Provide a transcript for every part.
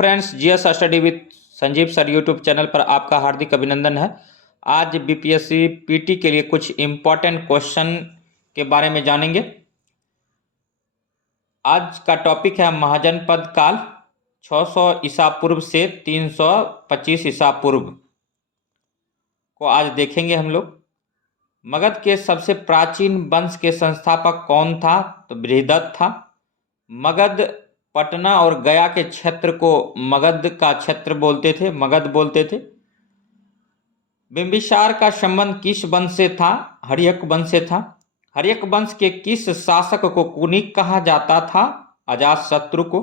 Friends, GS study with Sanjeev sir YouTube channel पर आपका हार्दिक अभिनंदन है। आज बीपीएससी पीटी के लिए कुछ इम्पॉर्टेंट क्वेश्चन के बारे में जानेंगे। आज का टॉपिक है महाजनपद काल 600 ईसा पूर्व से 325 ईसा पूर्व को आज देखेंगे हम लोग। मगध के सबसे प्राचीन वंश के संस्थापक कौन था? तो बृहदत्त था। मगध पटना और गया के क्षेत्र को मगध का क्षेत्र बोलते थे, मगध बोलते थे। बिंबिसार का संबंध किस वंश से था? हर्यक वंश से था। हर्यक वंश के किस शासक को कुनिक कहा जाता था? अजातशत्रु को।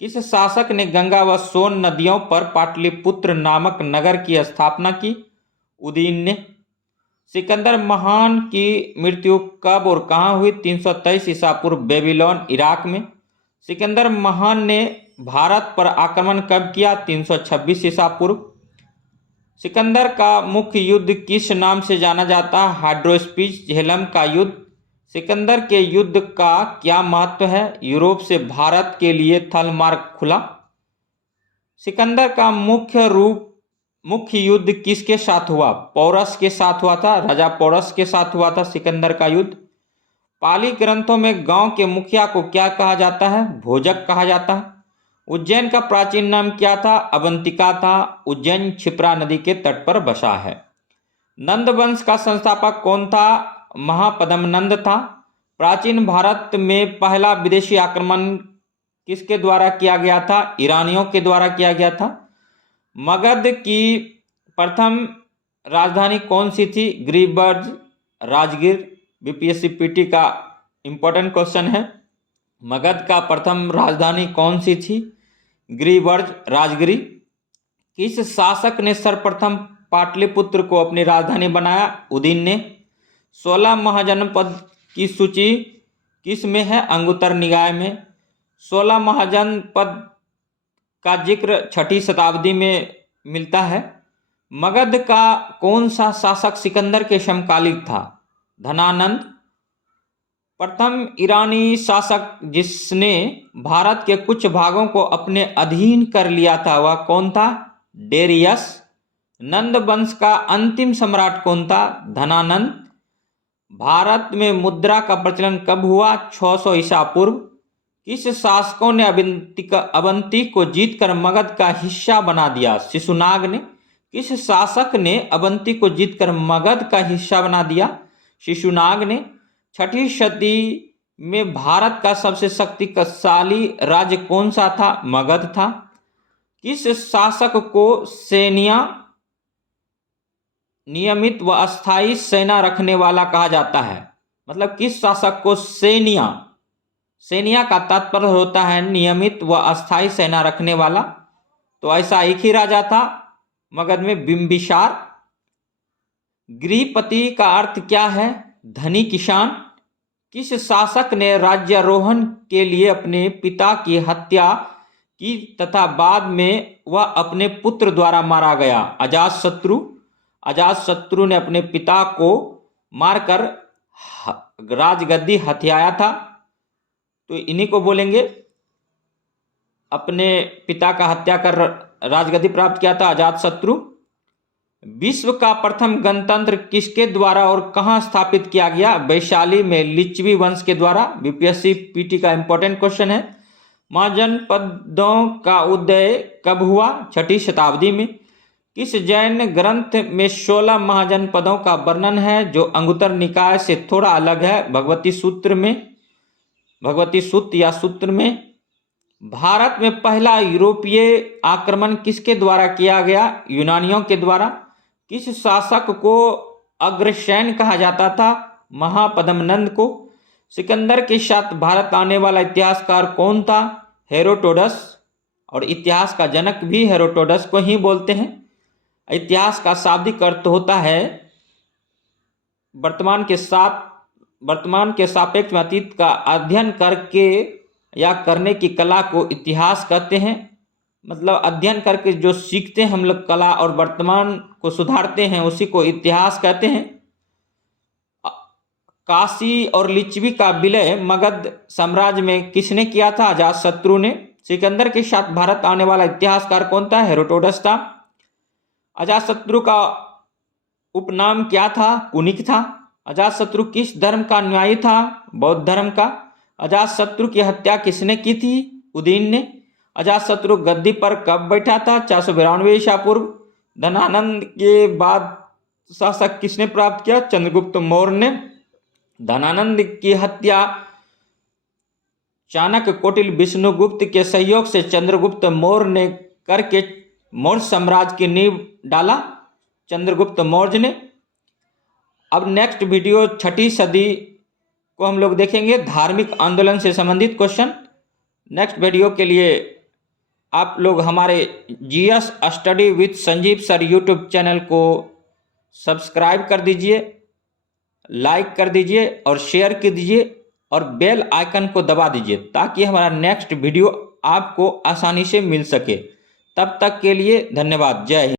किस शासक ने गंगा व सोन नदियों पर पाटलिपुत्र नामक नगर की स्थापना की? उदयन ने। सिकंदर महान की मृत्यु कब और कहाँ हुई? 323 ईसा पूर्व बेबीलोन इराक में। सिकंदर महान ने भारत पर आक्रमण कब किया? 326 ईसा पूर्व। सिकंदर का मुख्य युद्ध किस नाम से जाना जाता है? हाइड्रोस्पीज झेलम का युद्ध। सिकंदर के युद्ध का क्या महत्व है? यूरोप से भारत के लिए थल मार्ग खुला। सिकंदर का मुख्य युद्ध किसके साथ हुआ? पौरस के साथ हुआ था, राजा पौरस के साथ हुआ था सिकंदर का युद्ध। पाली ग्रंथों में गांव के मुखिया को क्या कहा जाता है? भोजक कहा जाता है। उज्जैन का प्राचीन नाम क्या था? अवंतिका था। उज्जैन क्षिप्रा नदी के तट पर बसा है। नंद वंश का संस्थापक कौन था? महापद्मनंद था। प्राचीन भारत में पहला विदेशी आक्रमण किसके द्वारा किया गया था? ईरानियों के द्वारा किया गया था। मगध की प्रथम राजधानी कौन सी थी? गिरिब्रज राजगीर। बीपीएससी पीटी का इंपॉर्टेंट क्वेश्चन है। मगध का प्रथम राजधानी कौन सी थी? गिरिब्रज राजगिरी। किस शासक ने सर्वप्रथम पाटलिपुत्र को अपनी राजधानी बनाया? उदयन ने। 16 महाजनपद की सूची किस में है? अंगुत्तर निकाय में। 16 महाजनपद का जिक्र 6ठी शताब्दी में मिलता है। मगध का कौन सा शासक सिकंदर के समकालिक था? धनानंद। प्रथम ईरानी शासक जिसने भारत के कुछ भागों को अपने अधीन कर लिया था वह कौन था? डेरियस। नंद वंश का अंतिम सम्राट कौन था? धनानंद। भारत में मुद्रा का प्रचलन कब हुआ? 600 ईसा पूर्व। किस शासकों ने अवंती को जीतकर मगध का हिस्सा बना दिया? शिशुनाग ने। किस शासक ने अवंती को जीतकर मगध का हिस्सा बना दिया? शिशुनाग ने। 6ठी सदी में भारत का सबसे शक्तिशाली राज्य कौन सा था? मगध था। किस शासक को सेनिया नियमित व अस्थायी सेना रखने वाला कहा जाता है? मतलब किस शासक को सेनिया का तात्पर्य होता है नियमित व अस्थायी सेना रखने वाला। तो ऐसा एक ही राजा था मगध में, बिंबिसार। गृहपति का अर्थ क्या है? धनी किसान। किस शासक ने राज्यारोहण के लिए अपने पिता की हत्या की तथा बाद में वह अपने पुत्र द्वारा मारा गया? अजातशत्रु। अजातशत्रु ने अपने पिता को मारकर राजगद्दी हथियाया था, तो इन्हीं को बोलेंगे। अपने पिता का हत्या कर राजगद्दी प्राप्त किया था अजातशत्रु। विश्व का प्रथम गणतंत्र किसके द्वारा और कहां स्थापित किया गया? वैशाली में लिच्छवी वंश के द्वारा। बीपीएससी पीटी का इंपॉर्टेंट क्वेश्चन है। महाजनपदों का उदय कब हुआ? 6ठी शताब्दी में। किस जैन ग्रंथ में 16 महाजनपदों का वर्णन है जो अंगुत्तर निकाय से थोड़ा अलग है? भगवती सूत्र में, भगवती सूत्र या सूत्र में। भारत में पहला यूरोपीय आक्रमण किसके द्वारा किया गया? यूनानियों के द्वारा। किस शासक को अग्रसेन कहा जाता था? महापद्मनंद को। सिकंदर के साथ भारत आने वाला इतिहासकार कौन था? हेरोडोटस। और इतिहास का जनक भी हेरोडोटस को ही बोलते हैं। इतिहास का शाब्दिक अर्थ होता है वर्तमान के सापेक्ष में अतीत का अध्ययन करके या करने की कला को इतिहास कहते हैं। मतलब अध्ययन करके जो सीखते हैं हम लोग कला और वर्तमान को सुधारते हैं उसी को इतिहास कहते हैं। काशी और लिच्छवी का विलय मगध साम्राज्य में किसने किया था? अजातशत्रु ने। सिकंदर के साथ भारत आने वाला इतिहासकार कौन था? हेरोडोटस था। अजातशत्रु का उपनाम क्या था? कुनिक था। अजातशत्रु किस धर्म का अनुयायी था? बौद्ध धर्म का। अजातशत्रु की हत्या किसने की थी? उदयन ने। अजातशत्रु गद्दी पर कब बैठा था? 492 ईसा पूर्व। धनानंद के बाद शासक किसने प्राप्त किया? चंद्रगुप्त मौर्य ने। धनानंद की हत्या चाणक्य, कौटिल्य, विष्णुगुप्त के सहयोग से चंद्रगुप्त मौर्य ने करके मौर्य साम्राज्य की नींव डाला, चंद्रगुप्त मौर्य ने। अब नेक्स्ट वीडियो 6ठी सदी को हम लोग देखेंगे, धार्मिक आंदोलन से संबंधित क्वेश्चन। नेक्स्ट वीडियो के लिए आप लोग हमारे GS study with Sanjeev sir YouTube channel को सब्सक्राइब कर दीजिए, लाइक कर दीजिए और शेयर कर दीजिए और बेल आइकन को दबा दीजिए ताकि हमारा नेक्स्ट वीडियो आपको आसानी से मिल सके। तब तक के लिए धन्यवाद। जय हिंद।